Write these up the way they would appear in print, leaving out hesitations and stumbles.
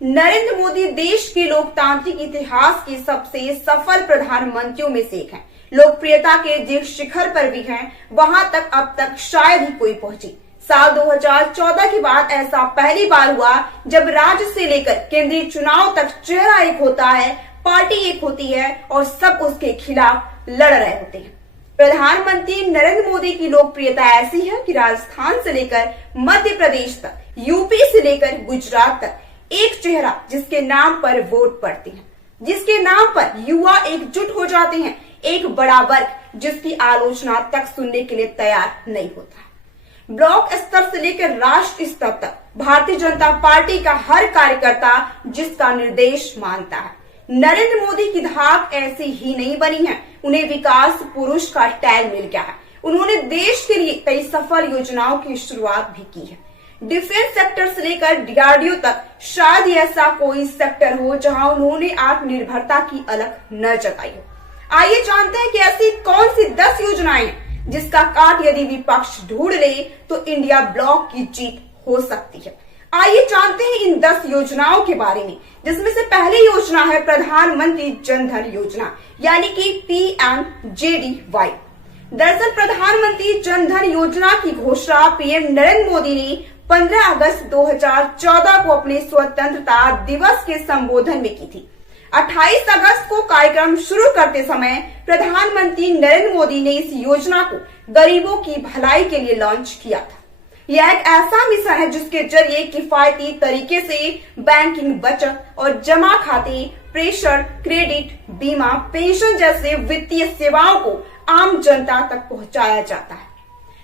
नरेंद्र मोदी देश के लोकतांत्रिक इतिहास के सबसे सफल प्रधानमंत्रियों में से एक हैं। लोकप्रियता के जिस शिखर पर भी हैं, वहां तक अब तक शायद ही कोई पहुंची। साल 2014 के बाद ऐसा पहली बार हुआ जब राज्य से लेकर केंद्रीय चुनाव तक चेहरा एक होता है, पार्टी एक होती है और सब उसके खिलाफ लड़ रहे होते हैं। प्रधानमंत्री नरेंद्र मोदी की लोकप्रियता ऐसी है कि राजस्थान से लेकर मध्य प्रदेश तक, यूपी से लेकर गुजरात तक एक चेहरा जिसके नाम पर वोट पड़ते हैं, जिसके नाम पर युवा एकजुट हो जाते हैं, एक बड़ा वर्ग जिसकी आलोचना तक सुनने के लिए तैयार नहीं होता। ब्लॉक स्तर से लेकर राष्ट्र स्तर तक भारतीय जनता पार्टी का हर कार्यकर्ता जिसका निर्देश मानता है। नरेंद्र मोदी की धाक ऐसी ही नहीं बनी है, उन्हें विकास पुरुष का टैग मिल गया है। उन्होंने देश के लिए कई सफल योजनाओं की शुरुआत भी की है। डिफेंस सेक्टर से लेकर डीआरडीओ तक शायद ही ऐसा कोई सेक्टर हो जहां उन्होंने आत्मनिर्भरता की अलख न जगाई हो। आइए जानते हैं कि ऐसी कौन सी 10 योजनाएं हैं जिसका काट यदि विपक्ष ढूंढ ले तो इंडिया ब्लॉक की जीत हो सकती है। आइए जानते हैं इन 10 योजनाओं के बारे में, जिसमें से पहली योजना है प्रधानमंत्री जन धन योजना यानी कि PMJDY। दरअसल प्रधानमंत्री जन धन योजना की घोषणा पीएम नरेंद्र मोदी ने 15 अगस्त 2014 को अपने स्वतंत्रता दिवस के संबोधन में की थी। 28 अगस्त को कार्यक्रम शुरू करते समय प्रधानमंत्री नरेंद्र मोदी ने इस योजना को गरीबों की भलाई के लिए लॉन्च किया था। यह एक ऐसा मिशन है जिसके जरिए किफायती तरीके से बैंकिंग, बचत और जमा खाते, प्रेषण, क्रेडिट, बीमा, पेंशन जैसे वित्तीय सेवाओं को आम जनता तक पहुंचाया जाता है।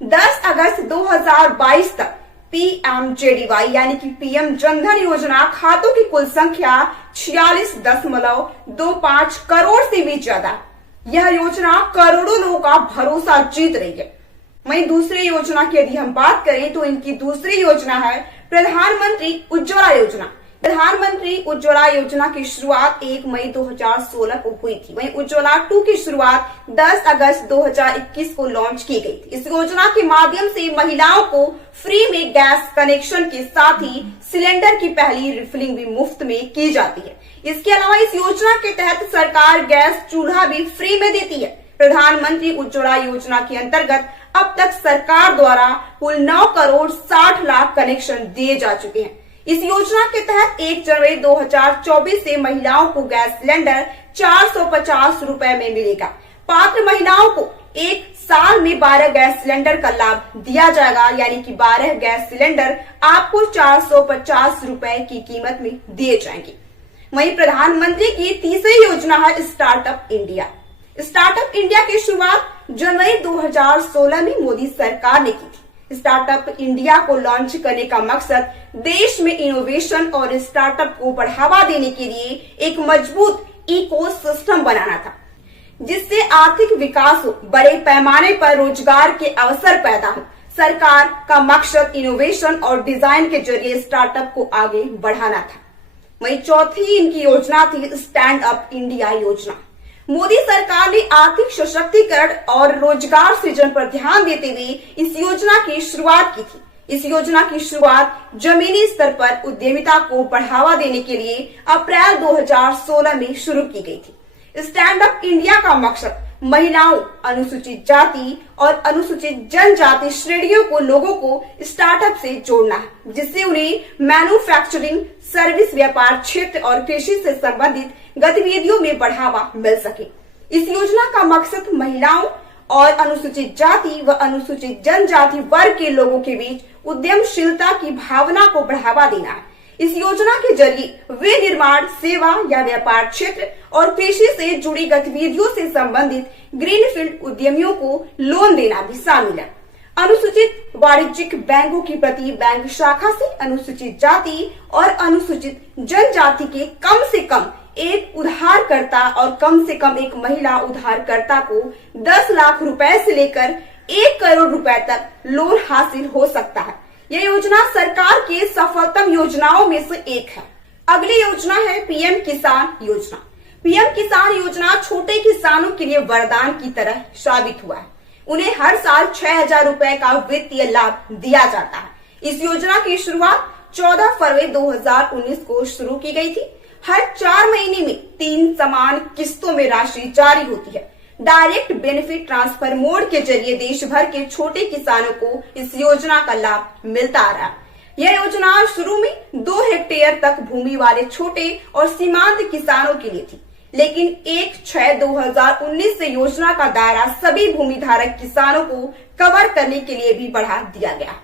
10 अगस्त 2022 तक PMJDY यानी कि पीएम जनधन योजना खातों की कुल संख्या 46.25 करोड़ से भी ज्यादा। यह योजना करोड़ों लोगों का भरोसा जीत रही है। वहीं दूसरी योजना की यदि हम बात करें तो इनकी दूसरी योजना है प्रधानमंत्री उज्ज्वला योजना। प्रधानमंत्री उज्ज्वला योजना की शुरुआत 1 मई 2016 को हुई थी। वहीं उज्ज्वला 2 की शुरुआत 10 अगस्त 2021 को लॉन्च की गई थी। इस योजना के माध्यम से महिलाओं को फ्री में गैस कनेक्शन के साथ ही सिलेंडर की पहली रिफिलिंग भी मुफ्त में की जाती है। इसके अलावा इस योजना के तहत सरकार गैस चूल्हा भी फ्री में देती है। प्रधानमंत्री उज्ज्वला योजना के अंतर्गत अब तक सरकार द्वारा कुल 9 करोड़ 60 लाख कनेक्शन दिए जा चुके हैं। इस योजना के तहत 1 जनवरी 2024 से महिलाओं को गैस सिलेंडर 450 रुपए में मिलेगा। पात्र महिलाओं को एक साल में 12 गैस सिलेंडर का लाभ दिया जाएगा, यानी कि 12 गैस सिलेंडर आपको 450 रुपए की कीमत में दिए जाएंगे। वहीं प्रधानमंत्री की तीसरी योजना है स्टार्टअप इंडिया। स्टार्टअप इंडिया की शुरुआत जनवरी 2016 में मोदी सरकार ने की थी। स्टार्टअप इंडिया को लॉन्च करने का मकसद देश में इनोवेशन और स्टार्टअप को बढ़ावा देने के लिए एक मजबूत इकोसिस्टम बनाना था, जिससे आर्थिक विकास हो, बड़े पैमाने पर रोजगार के अवसर पैदा हो। सरकार का मकसद इनोवेशन और डिजाइन के जरिए स्टार्टअप को आगे बढ़ाना था। वहीं चौथी इनकी योजना थी स्टैंड अप इंडिया योजना। मोदी सरकार ने आर्थिक सशक्तिकरण और रोजगार सृजन पर ध्यान देते हुए इस योजना की शुरुआत की थी। इस योजना की शुरुआत जमीनी स्तर पर उद्यमिता को बढ़ावा देने के लिए अप्रैल 2016 में शुरू की गई थी। स्टैंड अप इंडिया का मकसद महिलाओं, अनुसूचित जाति और अनुसूचित जनजाति श्रेणियों को लोगों को स्टार्टअप से जोड़ना है, जिससे उन्हें मैन्युफैक्चरिंग, सर्विस, व्यापार क्षेत्र और कृषि से संबंधित गतिविधियों में बढ़ावा मिल सके। इस योजना का मकसद महिलाओं और अनुसूचित जाति व अनुसूचित जनजाति वर्ग के लोगों के बीच उद्यमशीलता की भावना को बढ़ावा देना है। इस योजना के जरिए वे निर्माण, सेवा या व्यापार क्षेत्र और कृषि से जुड़ी गतिविधियों से संबंधित ग्रीनफील्ड उद्यमियों को लोन देना भी शामिल है। अनुसूचित वाणिज्यिक बैंकों की प्रति बैंक शाखा से अनुसूचित जाति और अनुसूचित जनजाति के कम से कम एक उधारकर्ता और कम से कम एक महिला उधारकर्ता को 10 लाख रुपए से लेकर 1 करोड़ रुपए तक लोन हासिल हो सकता है। यह योजना सरकार की सफलतम योजनाओं में से एक है। अगली योजना है पीएम किसान योजना। पीएम किसान योजना छोटे किसानों के लिए वरदान की तरह साबित हुआ है। उन्हें हर साल 6,000 रुपए का वित्तीय लाभ दिया जाता है। इस योजना की शुरुआत 14 फरवरी 2019 को शुरू की गई थी। हर 4 महीने में 3 समान किस्तों में राशि जारी होती है। डायरेक्ट बेनिफिट ट्रांसफर मोड के जरिए देश भर के छोटे किसानों को इस योजना का लाभ मिलता आ रहा है। यह योजना शुरू में 2 हेक्टेयर तक भूमि वाले छोटे और सीमांत किसानों के लिए थी, लेकिन 1/6/2019 से योजना का दायरा सभी भूमि धारक किसानों को कवर करने के लिए भी बढ़ा दिया गया।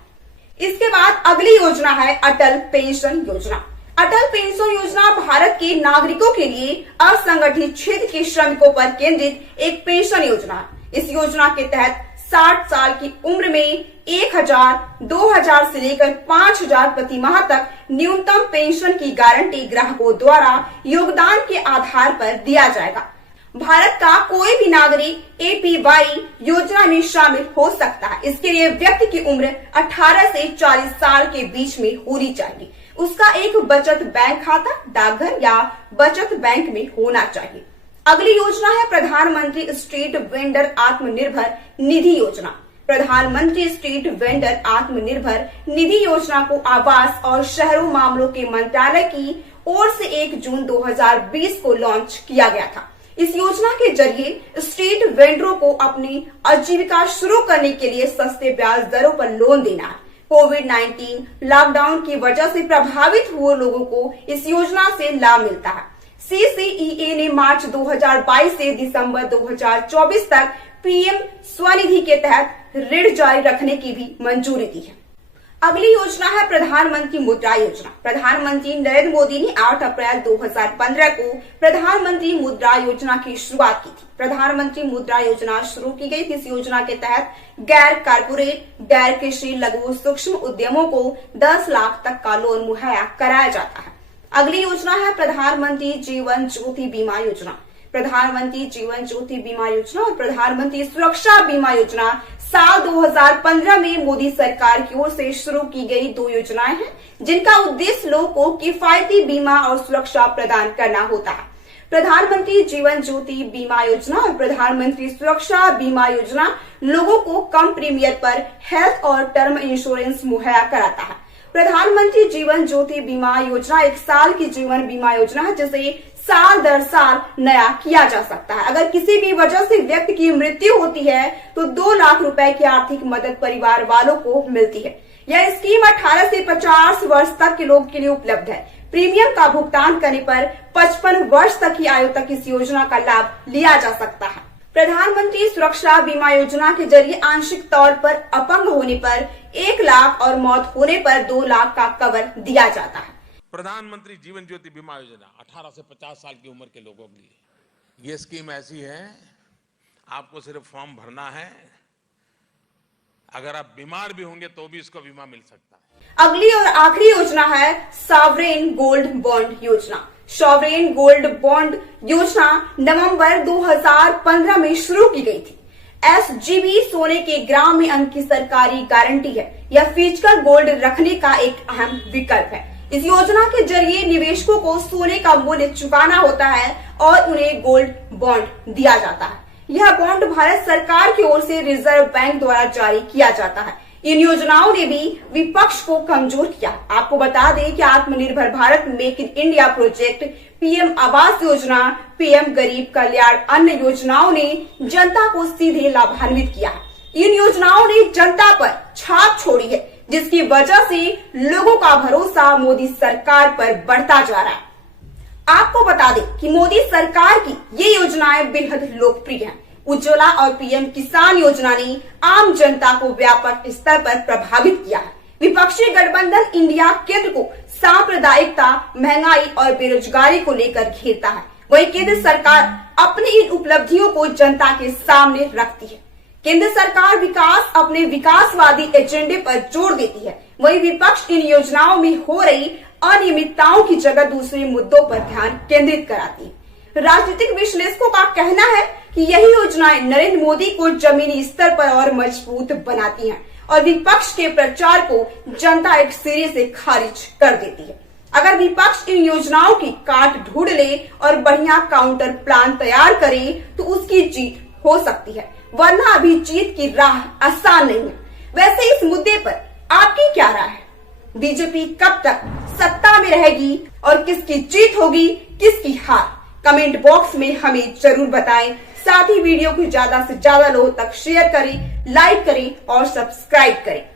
इसके बाद अगली योजना है अटल पेंशन योजना। अटल पेंशन योजना भारत के नागरिकों के लिए असंगठित क्षेत्र के श्रमिकों पर केंद्रित एक पेंशन योजना है। इस योजना के तहत 60 साल की उम्र में 1000, 2000 से लेकर 5000 प्रति माह तक न्यूनतम पेंशन की गारंटी ग्राहकों द्वारा योगदान के आधार पर दिया जाएगा। भारत का कोई भी नागरिक एपीवाई योजना में शामिल हो सकता है। इसके लिए व्यक्ति की उम्र 18 से 40 साल के बीच में होनी चाहिए। उसका एक बचत बैंक खाता डाकघर या बचत बैंक में होना चाहिए। अगली योजना है प्रधानमंत्री स्ट्रीट वेंडर आत्मनिर्भर निधि योजना। प्रधानमंत्री स्ट्रीट वेंडर आत्मनिर्भर निधि योजना को आवास और शहरों मामलों के मंत्रालय की ओर से 1 जून 2020 को लॉन्च किया गया था। इस योजना के जरिए स्ट्रीट वेंडरों को अपनी आजीविका शुरू करने के लिए सस्ते ब्याज दरों पर लोन देना है। कोविड-19 लॉकडाउन की वजह से प्रभावित हुए लोगों को इस योजना से लाभ मिलता है। CCEA ने मार्च 2022 से दिसंबर 2024 तक पीएम स्वनिधि के तहत ऋण जारी रखने की भी मंजूरी दी है। अगली योजना है प्रधानमंत्री मुद्रा योजना। प्रधानमंत्री नरेंद्र मोदी ने 8 अप्रैल 2015 को प्रधानमंत्री मुद्रा योजना की शुरुआत की थी। प्रधानमंत्री मुद्रा योजना शुरू की गई थी। इस योजना के तहत गैर कारपोरेट, गैर कृषि, लघु सूक्ष्म उद्यमों को 10 लाख तक का लोन मुहैया कराया जाता है। अगली योजना है प्रधानमंत्री जीवन ज्योति बीमा योजना। प्रधानमंत्री जीवन ज्योति बीमा योजना और प्रधानमंत्री सुरक्षा बीमा योजना साल 2015 में मोदी सरकार की ओर से शुरू की गई 2 योजनाएं हैं, जिनका उद्देश्य लोगों को किफायती बीमा और सुरक्षा प्रदान करना होता है। प्रधानमंत्री जीवन ज्योति बीमा योजना और प्रधानमंत्री सुरक्षा बीमा योजना लोगों को कम प्रीमियम पर हेल्थ और टर्म इंश्योरेंस मुहैया कराता है। प्रधानमंत्री जीवन ज्योति बीमा योजना 1 साल की जीवन बीमा योजना है, जिसे साल दर साल नया किया जा सकता है। अगर किसी भी वजह से व्यक्ति की मृत्यु होती है तो 2 लाख रुपए की आर्थिक मदद परिवार वालों को मिलती है। यह स्कीम 18 से 50 वर्ष तक के लोग के लिए उपलब्ध है। प्रीमियम का भुगतान करने पर 55 वर्ष तक की आयु तक इस योजना का लाभ लिया जा सकता है। प्रधानमंत्री सुरक्षा बीमा योजना के जरिए आंशिक तौर पर अपंग होने पर 1 लाख और मौत होने पर 2 लाख का कवर दिया जाता है। प्रधानमंत्री जीवन ज्योति बीमा योजना 18 से 50 साल की उम्र के लोगों के लिए ये स्कीम ऐसी है, आपको सिर्फ फॉर्म भरना है। अगर आप बीमार भी होंगे तो भी इसको बीमा मिल सकता है। अगली और आखिरी योजना है सॉवरेन गोल्ड बॉन्ड योजना। सॉवरेन गोल्ड बॉन्ड योजना नवंबर 2015 में शुरू की गई थी। SGB सोने के ग्राम में अंक की सरकारी गारंटी है। यह फिजिकल गोल्ड रखने का एक अहम विकल्प है। इस योजना के जरिए निवेशकों को सोने का मूल्य चुकाना होता है और उन्हें गोल्ड बॉन्ड दिया जाता है। यह बॉन्ड भारत सरकार की ओर से रिजर्व बैंक द्वारा जारी किया जाता है। इन योजनाओं ने भी विपक्ष को कमजोर किया। आपको बता दें कि आत्मनिर्भर Bharat make in India project, PM Awas Yojana, PM गरीब कल्याण अन्य योजनाओं ने जनता को सीधे लाभान्वित किया है। इन योजनाओं ने जनता पर छाप छोड़ी है, जिसकी वजह से लोगों का भरोसा मोदी सरकार पर बढ़ता जा रहा है। आपको बता दें कि मोदी सरकार की ये योजनाएं बेहद लोकप्रिय हैं। उज्ज्वला और पीएम किसान योजना ने आम जनता को व्यापक स्तर पर प्रभावित किया है। विपक्षी गठबंधन इंडिया केंद्र को सांप्रदायिकता, महंगाई और बेरोजगारी को लेकर घेरता है। वहीं केंद्र सरकार अपनी इन उपलब्धियों को जनता के सामने रखती है। केंद्र सरकार विकास अपने विकासवादी एजेंडे पर जोर देती है, वहीं विपक्ष इन योजनाओं में हो रही अनियमितताओं की जगह दूसरे मुद्दों पर ध्यान केंद्रित कराती है। राजनीतिक विश्लेषकों का कहना है कि यही योजनाएं नरेंद्र मोदी को जमीनी स्तर पर और मजबूत बनाती हैं और विपक्ष के प्रचार को जनता एक सिरे से खारिज कर देती है। अगर विपक्ष इन योजनाओं की काट ढूंढ ले और बढ़िया काउंटर प्लान तैयार करे तो उसकी जीत हो सकती है, वरना अभी जीत की राह आसान नहीं है। वैसे इस मुद्दे पर आपकी क्या राय है? बीजेपी कब तक सत्ता में रहेगी और किसकी जीत होगी, किसकी हार, कमेंट बॉक्स में हमें जरूर बताएं। साथ ही वीडियो को ज्यादा से ज्यादा लोगों तक शेयर करें, लाइक करें और सब्सक्राइब करें।